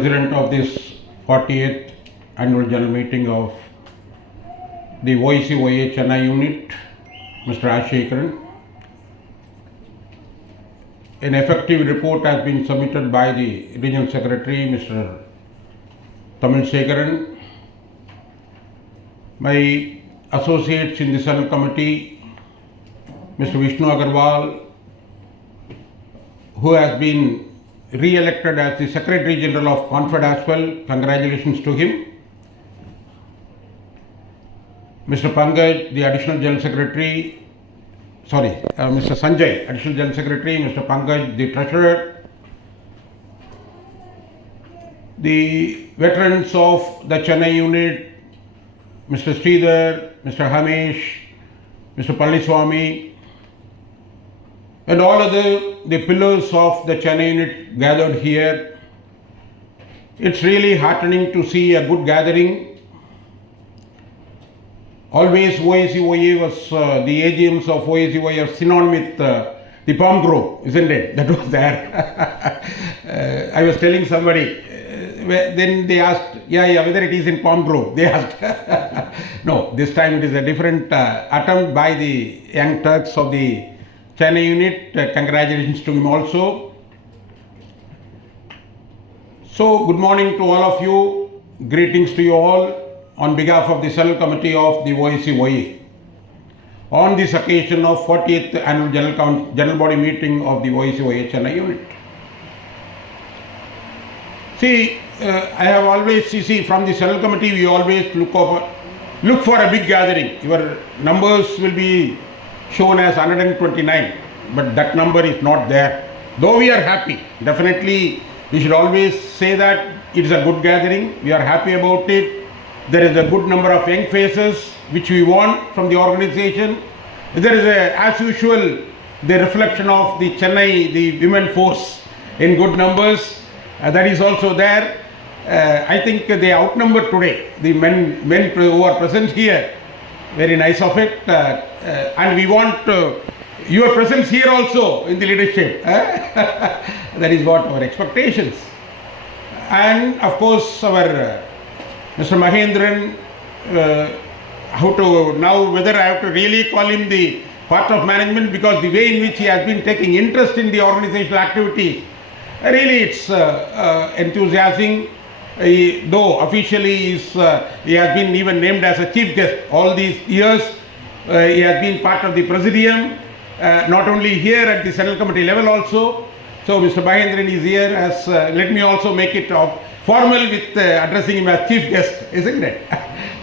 President of this 48th Annual General Meeting of the OICOA Chennai Unit, Mr. Ashekaran. An effective report has been submitted by the Regional Secretary, Mr. Tamil Shekaran. My associates in the Central Committee, Mr. Vishnu Agarwal, who has been re-elected as the Secretary General of CONFED as well. Congratulations to him. Mr. Pankaj, the Additional General Secretary, Mr. Sanjay, Additional General Secretary, Mr. Pankaj, the Treasurer, the veterans of the Chennai unit, Mr. Sridhar, Mr. Hamish, Mr. Palliswamy, and all the pillars of the Chennai unit gathered here. It's really heartening to see a good gathering. Always OICOA was, the AGMs of OICOA are synonymous with the palm grove, isn't it? That was there. I was telling somebody, then they asked, whether it is in palm grove. They asked. No, this time it is a different attempt by the young Turks of the Chennai unit. Congratulations to him also. So, good morning to all of you. Greetings to you all on behalf of the Central Committee of the OICOA on this occasion of 40th Annual General Body Meeting of the OICOA Chennai unit. See, I have always, from the Central Committee we always look for a big gathering. Your numbers will be shown as 129, but that number is not there. Though we are happy, definitely we should always say that it is a good gathering. We are happy about it. There is a good number of young faces which we want from the organization. There is as usual, the reflection of the Chennai, the women force in good numbers. That is also there. I think they outnumber today the men who are present here. Very nice of it. And we want your presence here also in the leadership. That is what our expectations. And of course our Mr. Mahendran, whether I have to really call him the part of management, because the way in which he has been taking interest in the organizational activities, really it's enthusiasm. Though officially he has been even named as a chief guest all these years. He has been part of the presidium, not only here at the Central Committee level also. So Mr. Mahendran is here as, let me also make it formal with addressing him as chief guest, isn't it?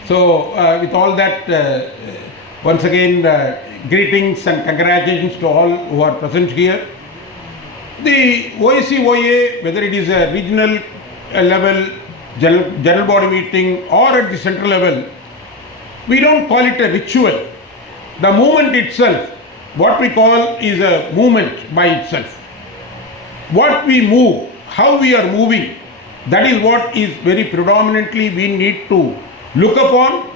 So with all that, once again greetings and congratulations to all who are present here. The OICOA, whether it is a regional level general body meeting or at the central level, we don't call it a ritual. The movement itself, what we call is a movement by itself. What we move, how we are moving, that is what is very predominantly we need to look upon.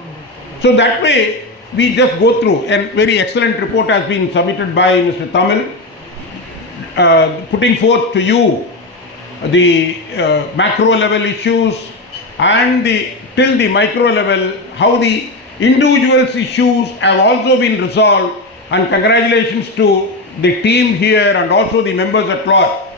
So that way we just go through, and very excellent report has been submitted by Mr. Tamil, putting forth to you the macro level issues and till the micro level, how the individuals issues have also been resolved. And congratulations to the team here and also the members at large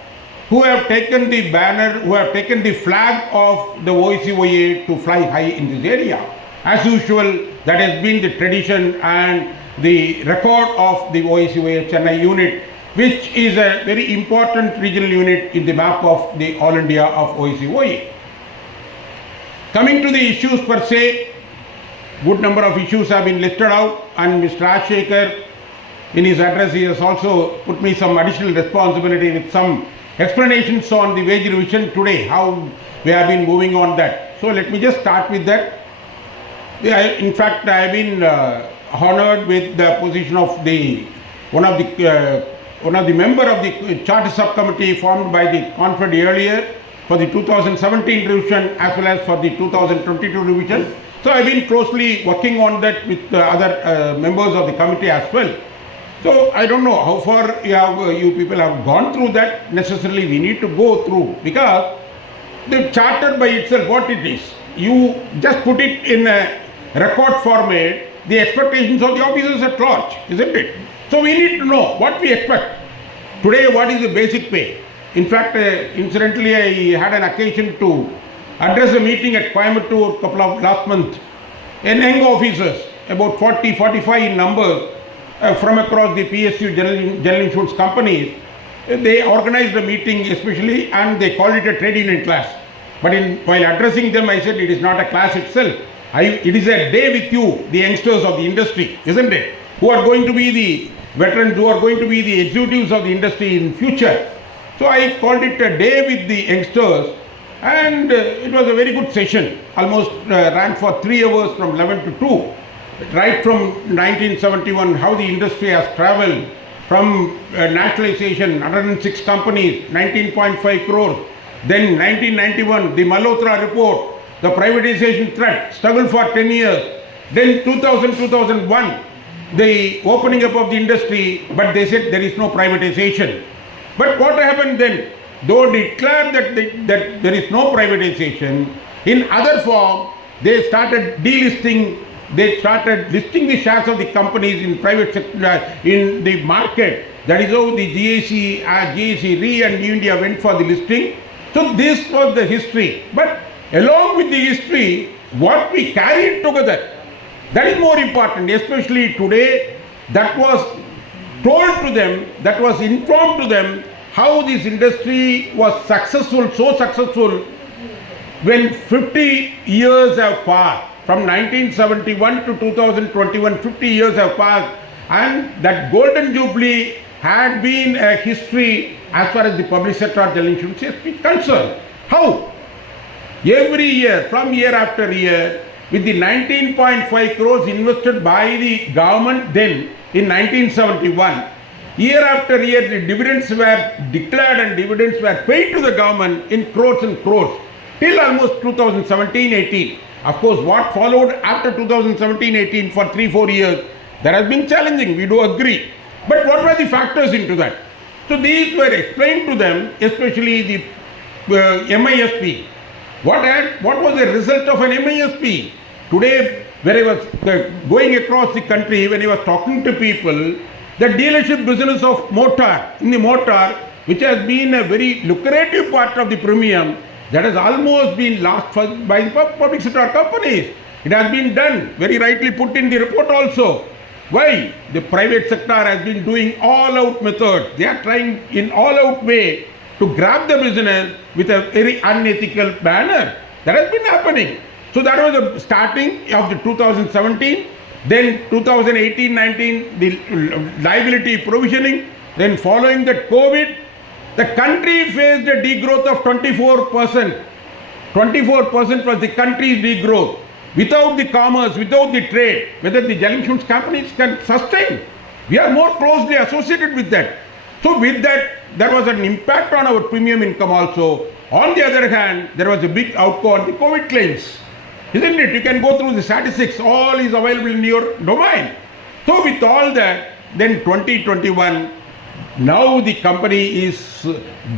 who have taken the banner, who have taken the flag of the OICOA to fly high in this area. As usual, that has been the tradition and the record of the OICOA Chennai unit, which is a very important regional unit in the map of the All India of OICOA. Coming to the issues per se, good number of issues have been listed out, and Mr. Ashekar, in his address, he has also put me some additional responsibility with some explanations on the wage revision today, how we have been moving on that. So let me just start with that. In fact, I have been honored with the position of one of the member of the charter subcommittee formed by the CONFED earlier for the 2017 revision as well as for the 2022 revision. So I have been closely working on that with other members of the committee as well. So I don't know how far you people have gone through that. Necessarily we need to go through, because the charter by itself, what it is, you just put it in a record format, the expectations of the officers at large, isn't it? So we need to know what we expect. Today, what is the basic pay? In fact, incidentally, I had an occasion to address a meeting at Coimbatore last month. Young officers, about 40, 45 in numbers, from across the PSU general insurance companies, they organized a meeting especially, and they called it a trade union class. But while addressing them, I said it is not a class itself. It is a day with you, the youngsters of the industry, isn't it? Who are going to be the veterans, who are going to be the executives of the industry in future. So I called it a day with the youngsters, and it was a very good session. Almost ran for 3 hours from 11 to 2. Right from 1971, how the industry has travelled from nationalization, 106 companies, 19.5 crores. Then 1991, the Malhotra report, the privatization threat, struggle for 10 years. Then 2001, the opening up of the industry, but they said there is no privatization. But what happened then? Though declared that there is no privatization, in other form, they started delisting. They started listing the shares of the companies in private sector, in the market. That is how the GAC Re and New India went for the listing. So this was the history. But along with the history, what we carried together, that is more important, especially today. That was told to them, that was informed to them, how this industry was successful, so successful, when 50 years have passed. From 1971 to 2021, 50 years have passed, and that golden jubilee had been a history as far as the public sector general insurance is concerned. How? Every year, from year after year, with the 19.5 crores invested by the government then in 1971, year after year the dividends were declared and dividends were paid to the government in crores and crores till almost 2017-18. Of course, what followed after 2017-18 for 3-4 years, that has been challenging, we do agree. But what were the factors into that? So these were explained to them, especially the MISP. What was the result of an MISP? Today, when I was going across the country, when I was talking to people, the dealership business of motor, which has been a very lucrative part of the premium, that has almost been lost by the public sector companies. It has been done, very rightly put in the report also. Why? The private sector has been doing all-out method. They are trying in all-out way to grab the business with a very unethical manner. That has been happening. So that was the starting of the 2017. Then 2018-19, the liability provisioning. Then following that COVID, the country faced a degrowth of 24%. 24% was the country's degrowth. Without the commerce, without the trade, whether the general insurance companies can sustain. We are more closely associated with that. So with that, there was an impact on our premium income also. On the other hand, there was a big outgo on the COVID claims. Isn't it? You can go through the statistics, all is available in your domain. So with all that, then 2021, now the company is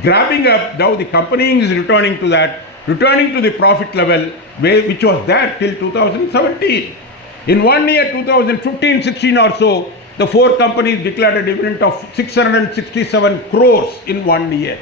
grabbing up, now the company is returning to that, returning to the profit level, which was that till 2017. In 1 year, 2015-16 or so, the 4 companies declared a dividend of 667 crores in 1 year.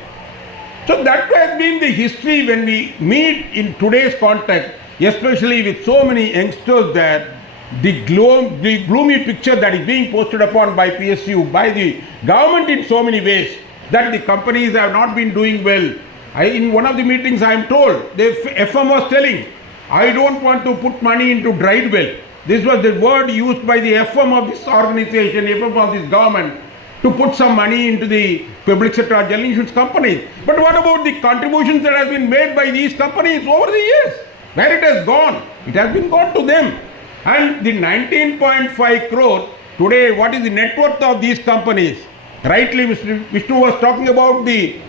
So that has been the history when we meet in today's context, especially with so many youngsters there. The gloomy picture that is being posted upon by PSU, by the government in so many ways, that the companies have not been doing well. In one of the meetings I am told, the FM was telling, I don't want to put money into dried well. This was the word used by the FM of this organization, FM of this government, to put some money into the public sector general insurance companies. But what about the contributions that have been made by these companies over the years? Where it has gone? It has been gone to them. And the 19.5 crore, today what is the net worth of these companies? Rightly Mr. Vishnu was talking about the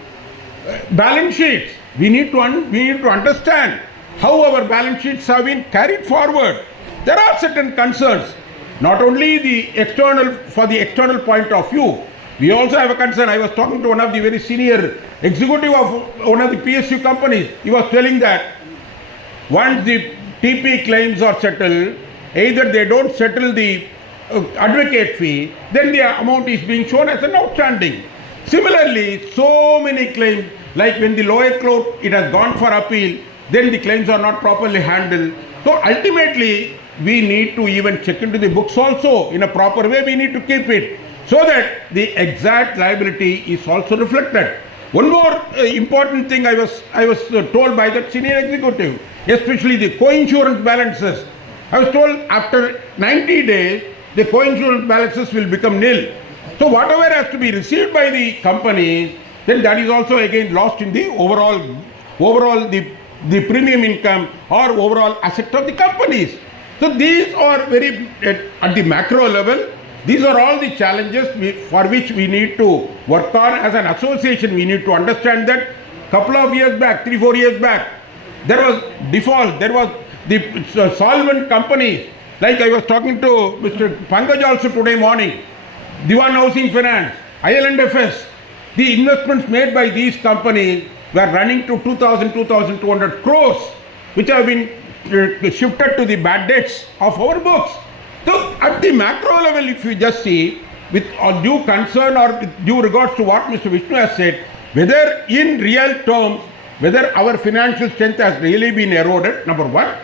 balance sheets. We need to understand how our balance sheets have been carried forward. There are certain concerns, not only for the external point of view, We also have a concern. I was talking to one of the very senior executive of one of the PSU companies. He was telling that once the TP claims are settled, either they don't settle the advocate fee, then the amount is being shown as an outstanding. Similarly, so many claims, like when the lower court, it has gone for appeal, then the claims are not properly handled. So ultimately, we need to even check into the books also in a proper way. We need to keep it so that the exact liability is also reflected. One more important thing I was told by the senior executive, especially the co-insurance balances. I was told after 90 days, the co-insurance balances will become nil. So whatever has to be received by the companies, then that is also again lost in the overall the premium income or overall asset of the companies. So these are very, at the macro level, these are all the challenges for which we need to work on. As an association, we need to understand that couple of years back, 3-4 years back, there was default, there was the solvent companies. Like I was talking to Mr. Pankaj also today morning, Diwan Housing Finance, IL&FS, the investments made by these companies were running to 2,200 crores, which have been shifted to the bad debts of our books. So at the macro level, if you just see, with due concern or with due regards to what Mr. Vishnu has said, whether in real terms, whether our financial strength has really been eroded, number one.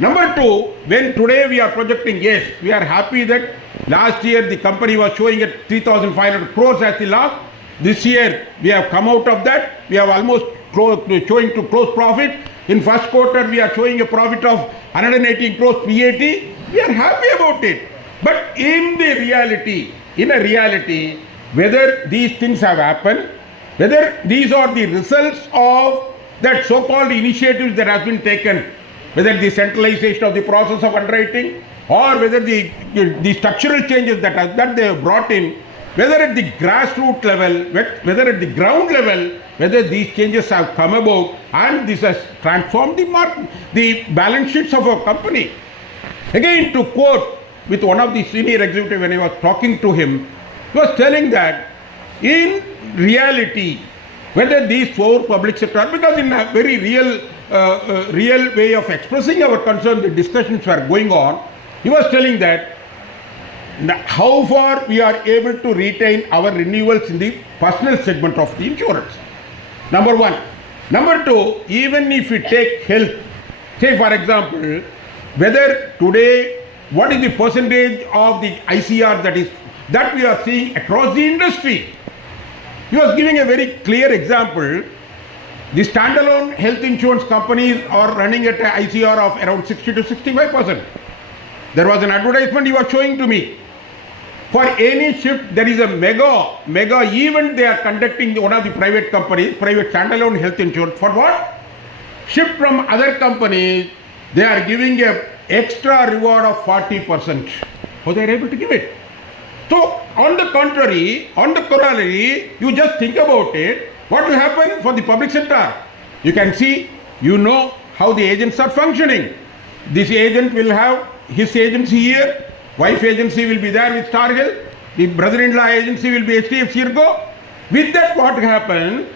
Number two, when today we are projecting, yes, we are happy that last year the company was showing at 3,500 crores as the loss. This year we have come out of that. We have almost showing to close profit. In first quarter we are showing a profit of 118 crores PAT. We are happy about it. But in a reality, whether these things have happened, whether these are the results of that so-called initiatives that has been taken, whether the centralization of the process of underwriting or whether the structural changes that they have brought in, whether at the grassroots level, whether at the ground level, whether these changes have come about and this has transformed the balance sheets of our company. Again, to quote with one of the senior executives when I was talking to him, he was telling that in reality, whether these four public sector, because in a very real way of expressing our concern, the discussions were going on, he was telling that how far we are able to retain our renewals in the personal segment of the insurance. Number one. Number two, even if we take health, say for example, whether today, what is the percentage of the ICR that we are seeing across the industry? He was giving a very clear example. The standalone health insurance companies are running at an ICR of around 60 to 65%. There was an advertisement he was showing to me. For any shift, there is a mega event they are conducting, one of the private companies, private standalone health insurance. For what? Shift from other companies, they are giving a extra reward of 40%. How they are able to give it? So, on the contrary, on the corollary, you just think about it. What will happen for the public sector? You can see, you know how the agents are functioning. This agent will have his agency here, wife agency will be there with Star Health, the brother-in-law agency will be HDFC Ergo. With that, what happens?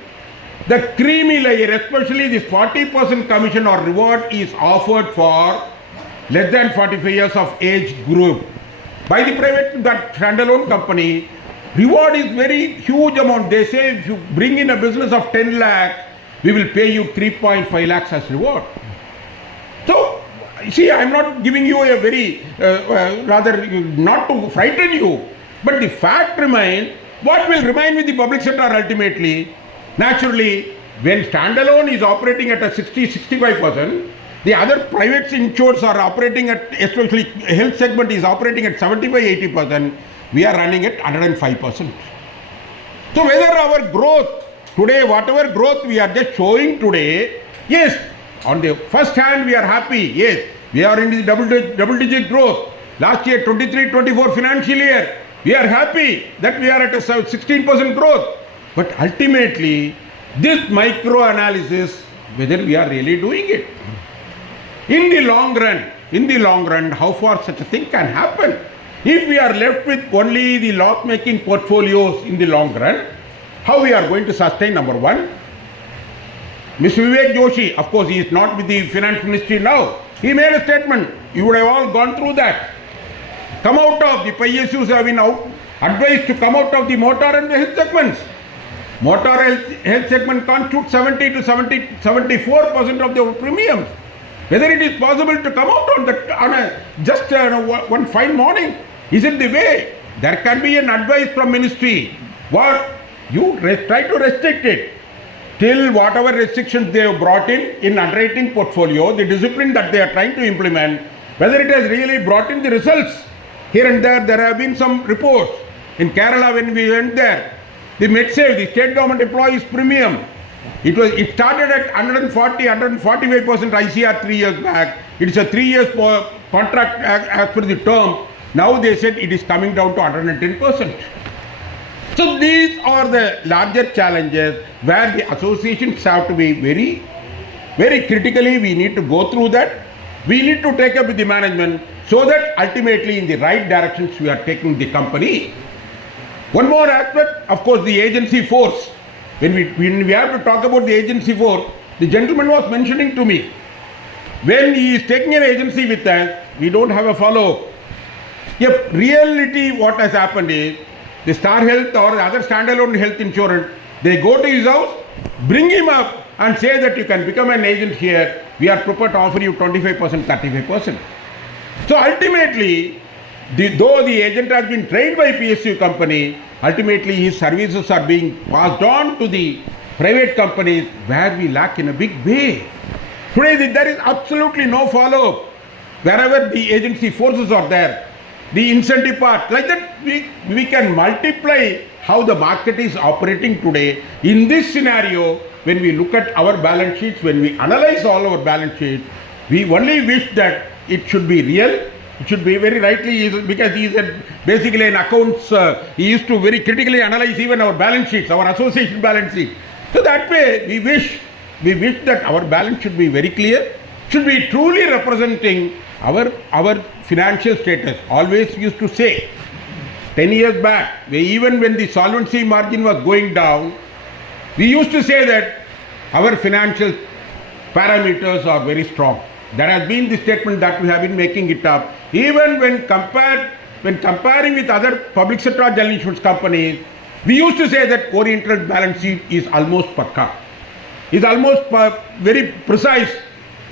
The creamy layer, especially this 40% commission or reward is offered for less than 45 years of age group. By the private, that standalone company, reward is very huge amount. They say if you bring in a business of 10 lakhs, we will pay you 3.5 lakhs as reward. So, see, I am not giving you a very, rather not to frighten you, but the fact remains, what will remain with the public sector ultimately? Naturally, when standalone is operating at a 60-65%, the other private insurers are operating at, especially health segment is operating at 75-80%, we are running at 105%. So whether our growth, today whatever growth we are just showing today, yes, on the first hand we are happy, yes, we are in the double digit growth. Last year 23-24 financial year, we are happy that we are at a 16% growth. But ultimately, this micro analysis, whether we are really doing it. In the long run, how far such a thing can happen? If we are left with only the loss-making portfolios in the long run, how we are going to sustain? Number one, Mr. Vivek Joshi, of course, he is not with the finance ministry now. He made a statement. You would have all gone through that. Come out of the PSUs have been advised to come out of the motor and the health segments. Motor health segment constitutes 70 to 74% of the premiums. Whether it is possible to come out on one fine morning, is it the way? There can be an advice from ministry. What? You try to restrict it. Till whatever restrictions they have brought in underwriting portfolio, the discipline that they are trying to implement, whether it has really brought in the results. Here and there have been some reports. In Kerala, when we went there, the MedSave, the state government employees premium, it started at 145% ICR 3 years back. It is a 3 years contract as per the term. Now they said it is coming down to 110%. So these are the larger challenges where the associations have to be very, very critically, we need to go through that. We need to take up with the management so that ultimately in the right directions we are taking the company. One more aspect, of course, the agency force. When we have to talk about the agency force, the gentleman was mentioning to me, when he is taking an agency with us, we don't have a follow-up. Yep, reality what has happened is, the Star Health or the other standalone health insurance, they go to his house, bring him up and say that you can become an agent here. We are prepared to offer you 25%, 35%. So ultimately, though the agent has been trained by PSU company, ultimately his services are being passed on to the private companies where we lack in a big way. Today there is absolutely no follow-up. Wherever the agency forces are there, the incentive part, like that we can multiply how the market is operating today. In this scenario, when we look at our balance sheets, when we analyze all our balance sheets, we only wish that it should be real. It should be very rightly, because he is basically an accounts, he used to very critically analyze even our balance sheets, our association balance sheet. So that way we wish that our balance should be very clear, should be truly representing our financial status. Always used to say, 10 years back, even when the solvency margin was going down, we used to say that our financial parameters are very strong. That has been the statement that we have been making it up. Even when comparing with other public sector general insurance companies, we used to say that Oriental balance sheet is almost pakka. Is almost very precise.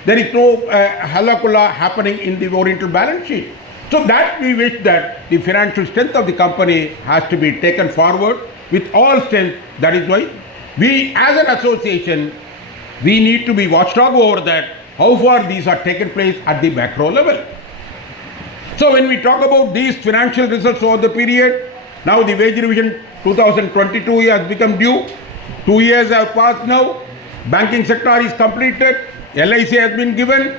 There is no halakulla happening in the Oriental balance sheet. So that we wish that the financial strength of the company has to be taken forward with all strength. That is why we as an association, we need to be watchdog over that, how far these are taken place at the macro level. So when we talk about these financial results over the period, now the wage revision 2022 has become due. 2 years have passed now. Banking sector is completed. LIC has been given.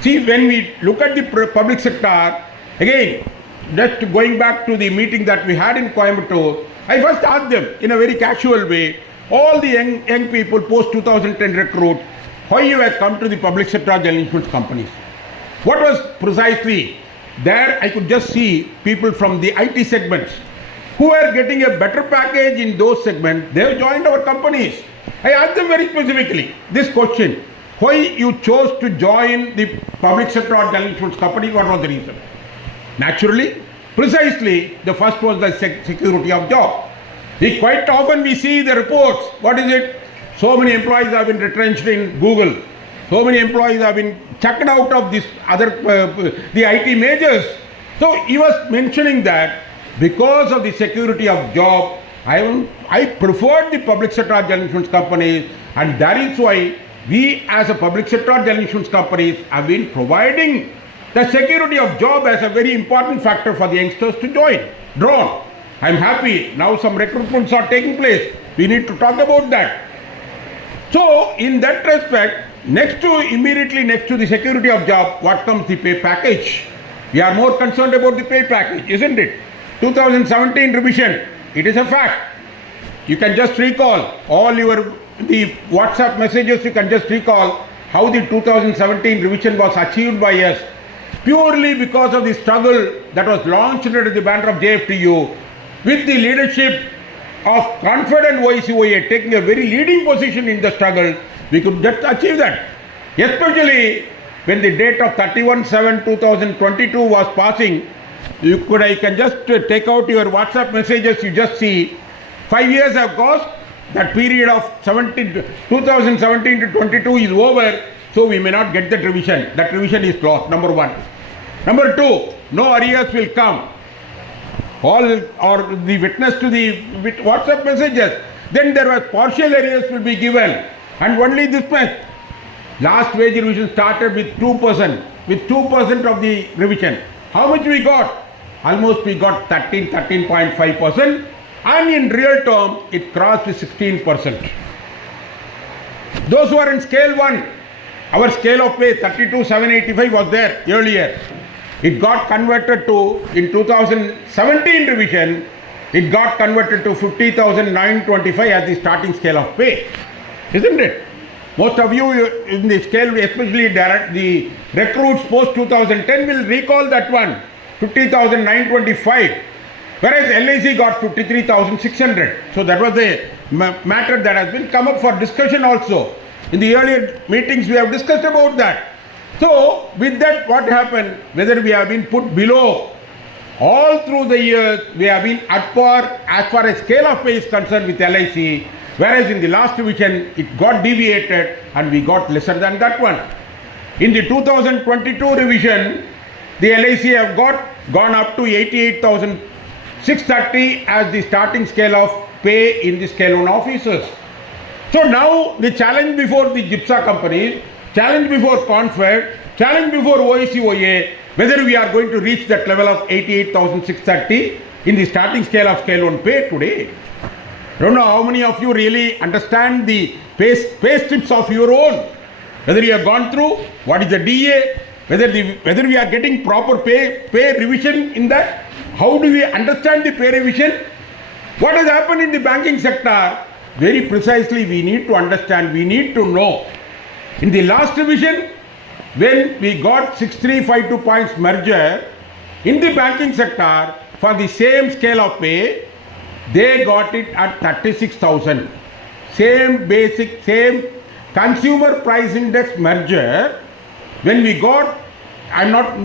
See, when we look at the public sector, again, just going back to the meeting that we had in Coimbatore, I first asked them in a very casual way, all the young people post 2010 recruits, why you have come to the public sector general insurance companies. What was precisely there? I could just see people from the IT segments who are getting a better package in those segments. They have joined our companies. I asked them very specifically this question, why you chose to join the public sector or general insurance company, what was the reason? Naturally, precisely, the first was the security of job. Quite often we see the reports, what is it? So many employees have been retrenched in Google. So many employees have been chucked out of this other, the IT majors. So he was mentioning that because of the security of job, I preferred the public sector general insurance companies, and that is why we as a public sector general insurance companies have been providing the security of job as a very important factor for the youngsters to draw. I am happy now some recruitments are taking place. We need to talk about that. So in that respect, immediately next to the security of job, what comes the pay package? We are more concerned about the pay package, isn't it? 2017 revision, it is a fact. You can just recall all the WhatsApp messages, you can just recall how the 2017 revision was achieved by us. purely because of the struggle that was launched under the banner of JFTU, with the leadership of confident OICOA taking a very leading position in the struggle, we could just achieve that. Especially when the date of 31/7/2022 was passing, I can just take out your WhatsApp messages, you just see 5 years have passed, that period of 2017 to 22 is over, so we may not get that revision. That revision is lost, number one. Number two, no arrears will come. All or the witness to the WhatsApp messages, then there was partial arrears will be given, and only this much. Last wage revision started with 2%, with 2% of the revision. How much we got? Almost we got 13.5%, and in real terms it crossed to 16%. Those who are in scale 1, our scale of pay 32,785 was there earlier. It got converted to, in 2017 revision, it got converted to 50,925 as the starting scale of pay. Isn't it? Most of you in the scale, especially the recruits post 2010 will recall that one, 50,925. Whereas LIC got 53,600. So that was a matter that has been come up for discussion also. In the earlier meetings we have discussed about that. So with that, what happened, whether we have been put below, all through the years we have been at par as far as scale of pay is concerned with LIC, whereas in the last revision it got deviated and we got lesser than that one. In the 2022 revision, the LIC have gone up to 88,630 as the starting scale of pay in the scale 1 officers. So now the challenge before the GIPSA companies, challenge before CONFED, challenge before OICOA, whether we are going to reach that level of 88,630 in the starting scale of scale 1 pay today. I don't know how many of you really understand the pay strips of your own, whether you have gone through, what is the DA, whether we are getting proper pay revision in that, how do we understand the pay revision, what has happened in the banking sector, very precisely we need to understand, we need to know. In the last revision, when we got 6352 points merger, in the banking sector, for the same scale of pay, they got it at 36,000. Same basic, same consumer price index merger, when we got, I am not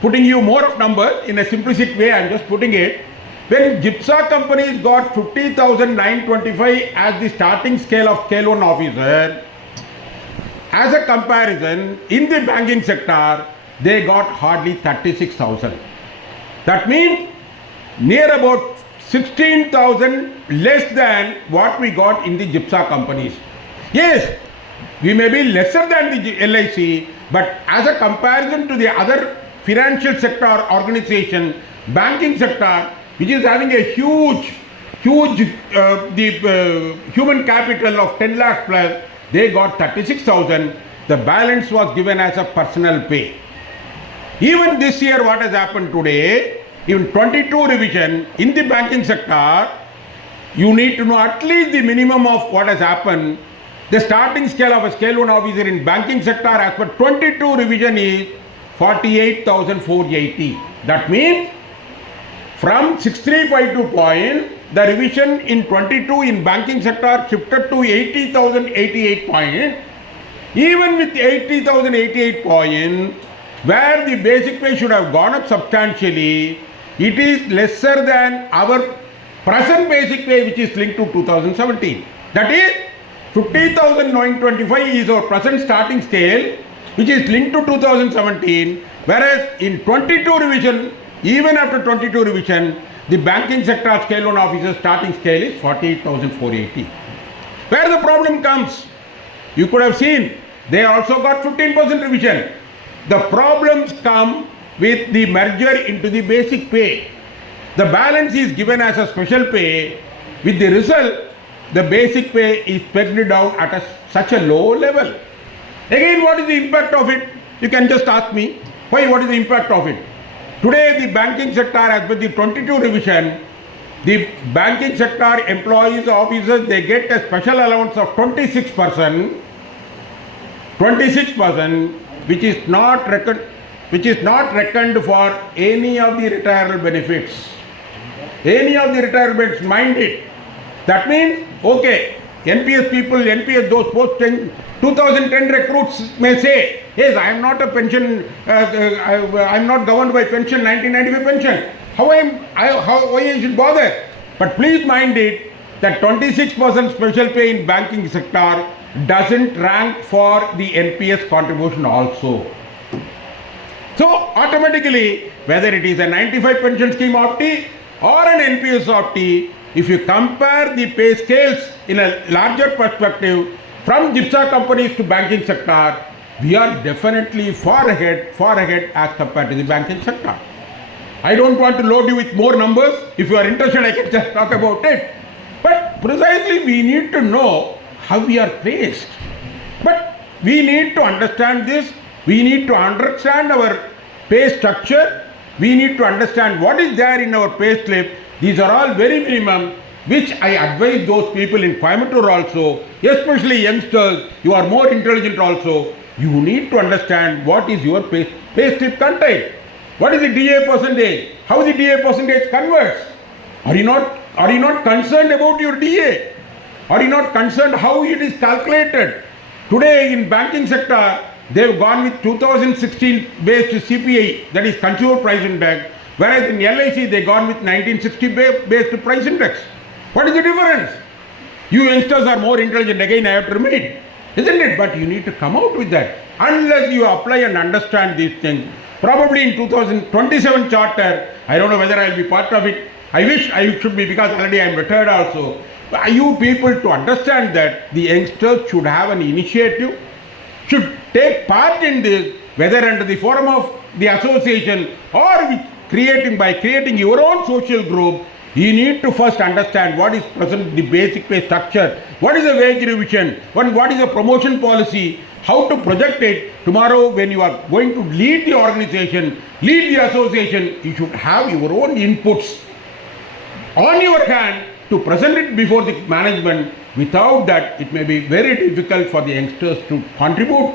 putting you more of numbers, in a simplistic way I am just putting it, when GIPSA companies got 50,925 as the starting scale of scale 1 officer, as a comparison, in the banking sector, they got hardly 36,000. That means near about 16,000 less than what we got in the GIPSA companies. Yes, we may be lesser than the LIC, but as a comparison to the other financial sector organization, banking sector, which is having a huge human capital of 10 lakh plus, they got 36,000. The balance was given as a personal pay. Even this year, what has happened today, in 22 revision, in the banking sector, you need to know at least the minimum of what has happened. The starting scale of a scale 1 officer in banking sector as per 22 revision is 48,480. That means from 6352 points, the revision in 22 in banking sector shifted to 80,088 points. Even with 80,088 points, where the basic pay should have gone up substantially, it is lesser than our present basic pay, which is linked to 2017. That is 50,925 is our present starting scale, which is linked to 2017, whereas in 22 revision, even after 22 revision, the banking sector scale 1 officer starting scale is 48,480. Where the problem comes, you could have seen, they also got 15% revision. The problems come with the merger into the basic pay. The balance is given as a special pay. With the result, the basic pay is pegged down at such a low level. Again, what is the impact of it? You can just ask me, why, what is the impact of it? Today, the banking sector, as per the 22 revision, the banking sector employees, officers, they get a special allowance of 26%, which is not which is not reckoned for any of the retirement benefits. Any of the retirements, mind it. That means, okay, NPS people, NPS, those post 2010 recruits may say, yes, I am not a pension, I am not governed by pension, 1995 pension. Why I should bother? But please mind it that 26% special pay in banking sector doesn't rank for the NPS contribution also. So automatically, whether it is a 95 pension scheme optee or an NPS optee, if you compare the pay scales in a larger perspective from GIPSA companies to banking sector, we are definitely far ahead as compared to the banking sector. I don't want to load you with more numbers. If you are interested, I can just talk about it. But precisely we need to know how we are placed. But we need to understand this. We need to understand our pay structure. We need to understand what is there in our pay slip. These are all very minimum, which I advise those people in Coimbatore also, especially youngsters, you are more intelligent also. You need to understand what is your pay slip content. What is the DA percentage? How the DA percentage converts? Are you not concerned about your DA? Are you not concerned how it is calculated? Today in banking sector, they have gone with 2016 based CPI, that is Consumer Price Index, whereas in LIC they gone with 1960 based price index. What is the difference? You youngsters are more intelligent, again I have to repeat, isn't it? But you need to come out with that. Unless you apply and understand these things, probably in 2027 charter, I don't know whether I will be part of it. I wish I should be, because already I am retired also. But you people to understand that the youngsters should have an initiative, should take part in this, whether under the forum of the association or by creating your own social group. You need to first understand what is present, the basic pay structure, what is the wage revision, what is the promotion policy, how to project it. Tomorrow when you are going to lead the organization, lead the association, you should have your own inputs on your hand to present it before the management. Without that, it may be very difficult for the youngsters to contribute.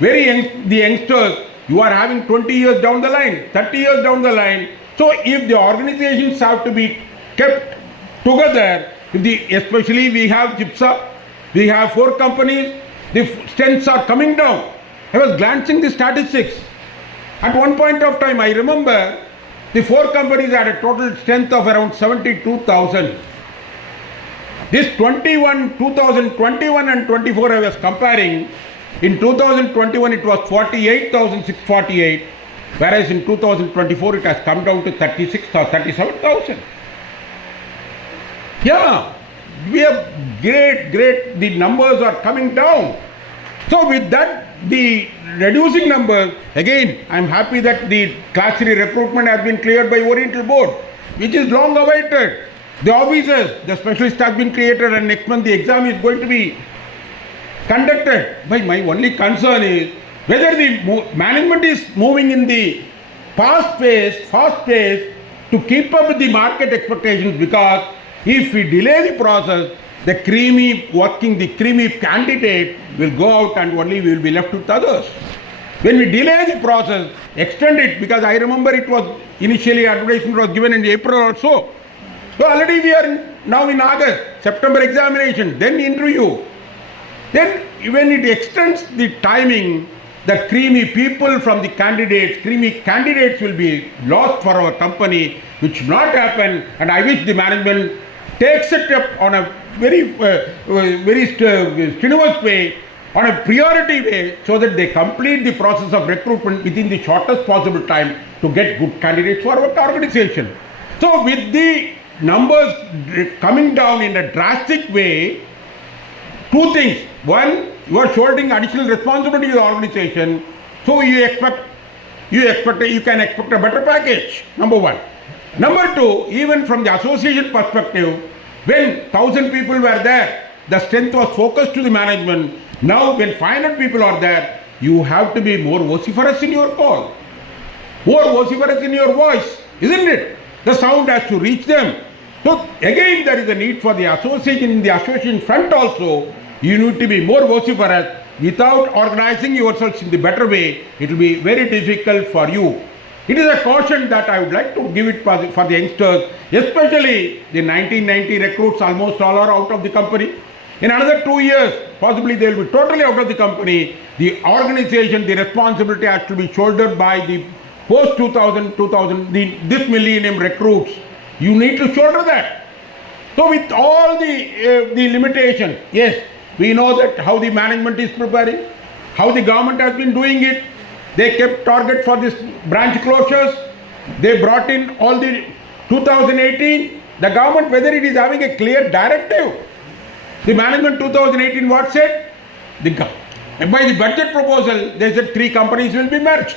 The youngsters, you are having 20 years down the line, 30 years down the line. So if the organizations have to be kept together, especially we have GIPSA, we have 4 companies, the strengths are coming down. I was glancing the statistics. At one point of time, I remember the 4 companies had a total strength of around 72,000. This 2021 and 24 I was comparing. In 2021 it was 48,648, whereas in 2024 it has come down to 37,000. Yeah, we have great, the numbers are coming down. So with that, the reducing numbers, again, I am happy that the class 3 recruitment has been cleared by Oriental board, which is long awaited. The officers, the specialist has been created, and next month the exam is going to be conducted. But my only concern is whether the management is moving in the fast pace to keep up with the market expectations, because if we delay the process, the creamy candidate will go out and only we will be left with others. When we delay the process, extend it, because I remember it was initially advertisement was given in April or so. So already we are now in August, September examination, then interview. Then when it extends the timing, the creamy candidates will be lost for our company, which should not happen. And I wish the management takes it up on a very strenuous way, on a priority way, so that they complete the process of recruitment within the shortest possible time to get good candidates for our organization. So with the numbers coming down in a drastic way, 2 things. One, you are shouldering additional responsibility to the organization, so you can expect a better package, number 1. Number 2, even from the association perspective, when 1,000 people were there, the strength was focused to the management. Now when 500 people are there, you have to be more vociferous in your call, more vociferous in your voice, isn't it? The sound has to reach them. So again, there is a need for the association, in the association front also, you need to be more vociferous without organizing yourselves in the better way, it will be very difficult for you. It is a caution that I would like to give it for the youngsters, especially the 1990 recruits, almost all are out of the company. In another 2 years, possibly they will be totally out of the company. The organization, the responsibility has to be shouldered by the post-2000, this millennium recruits. You need to shoulder that. So with all the limitations, yes, we know that how the management is preparing, how the government has been doing it. They kept target for this branch closures. They brought in all the 2018, the government, whether it is having a clear directive. The management 2018 what said? By the budget proposal, they said 3 companies will be merged.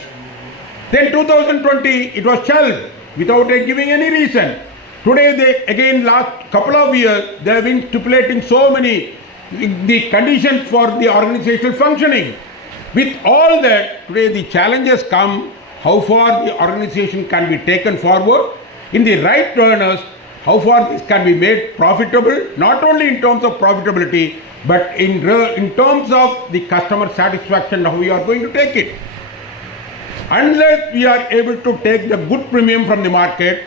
Then 2020, it was shelved without giving any reason. Today, they again last couple of years, they have been stipulating so many the conditions for the organizational functioning. With all that, today the challenges come how far the organization can be taken forward in the right manners, how far this can be made profitable, not only in terms of profitability, but in terms of the customer satisfaction, how we are going to take it. Unless we are able to take the good premium from the market,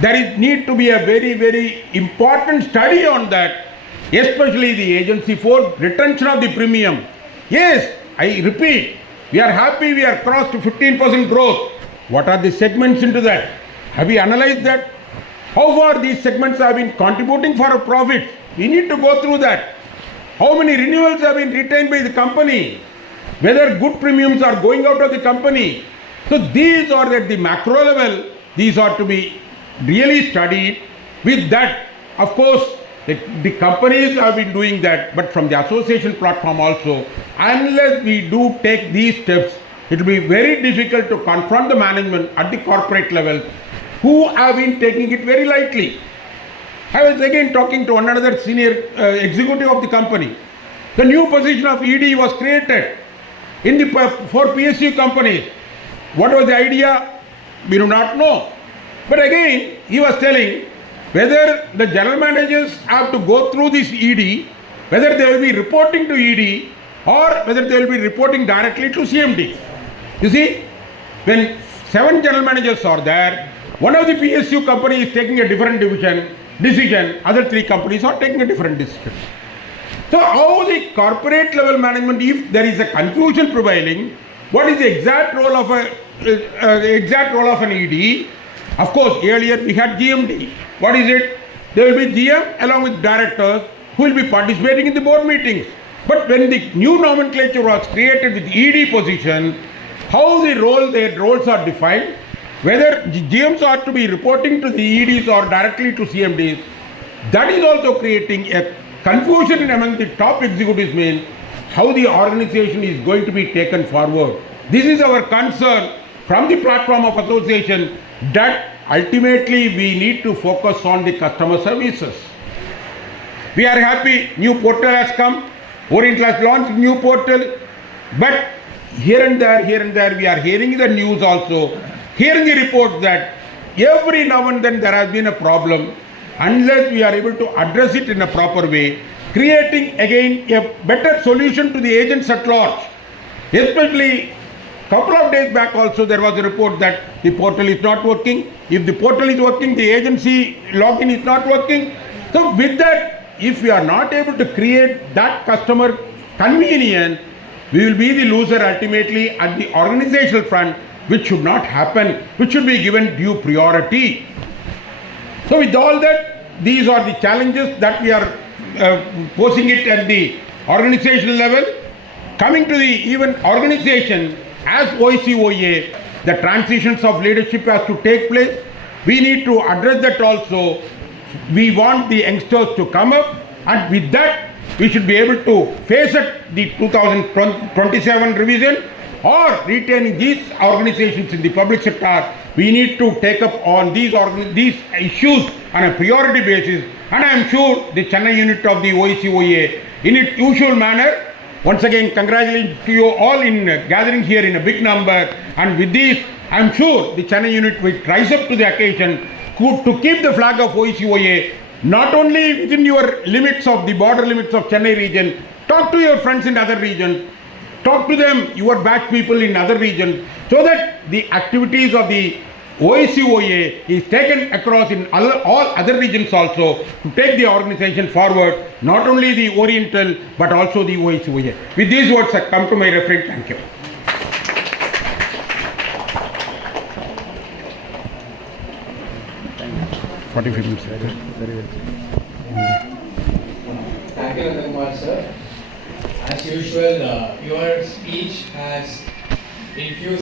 there is need to be a very, very important study on that, especially the agency for retention of the premium. Yes, I repeat, we are happy we are crossed to 15% growth. What are the segments into that? Have we analyzed that? How far these segments have been contributing for a profit? We need to go through that. How many renewals have been retained by the company? Whether good premiums are going out of the company. So these are at the macro level, these are to be really studied. With that, of course, the companies have been doing that, but from the association platform also, unless we do take these steps, it will be very difficult to confront the management at the corporate level who have been taking it very lightly. I was again talking to another senior executive of the company. The new position of ED was created in the for PSU companies. What was the idea? We do not know. But again, he was telling whether the general managers have to go through this ED, whether they will be reporting to ED or whether they will be reporting directly to CMD. You see, when 7 general managers are there, one of the PSU company is taking a different decision, other 3 companies are taking a different decision. So how the corporate level management, if there is a confusion prevailing, what is the exact role of an ED? Of course, earlier we had GMD. What is it? There will be GM along with directors who will be participating in the board meetings. But when the new nomenclature was created with ED position, how their roles are defined, whether GMs are to be reporting to the EDs or directly to CMDs, that is also creating a confusion among the top executives, mean how the organization is going to be taken forward. This is our concern from the platform of association, that ultimately we need to focus on the customer services. We are happy new portal has come, Oriental has launched new portal, but here and there we are hearing the news also, hearing the reports that every now and then there has been a problem. Unless we are able to address it in a proper way, creating again a better solution to the agents at large. Especially couple of days back also there was a report that the portal is not working. If the portal is working, the agency login is not working. So with that, if we are not able to create that customer convenience, we will be the loser ultimately at the organizational front, which should not happen, which should be given due priority. So with all that, these are the challenges that we are posing it at the organizational level. Coming to the even organization, as OICOA, the transitions of leadership has to take place. We need to address that also. We want the youngsters to come up, and with that, we should be able to face it, the 2027 revision, or retaining these organizations in the public sector. We need to take up on these issues on a priority basis, and I am sure the Chennai unit of the OICOA, in its usual manner, once again congratulations to you all in gathering here in a big number, and with this I am sure the Chennai unit will rise up to the occasion to keep the flag of OICOA not only within your limits of the border limits of Chennai region, Talk to your friends in other regions. Talk to them, your batch people in other regions, so that the activities of the OICOA is taken across in all other regions also to take the organization forward, not only the Oriental but also the OICOA. With these words, I come to my reference. Thank you. Thank you, Nandakumar sir. As usual, your speech has infused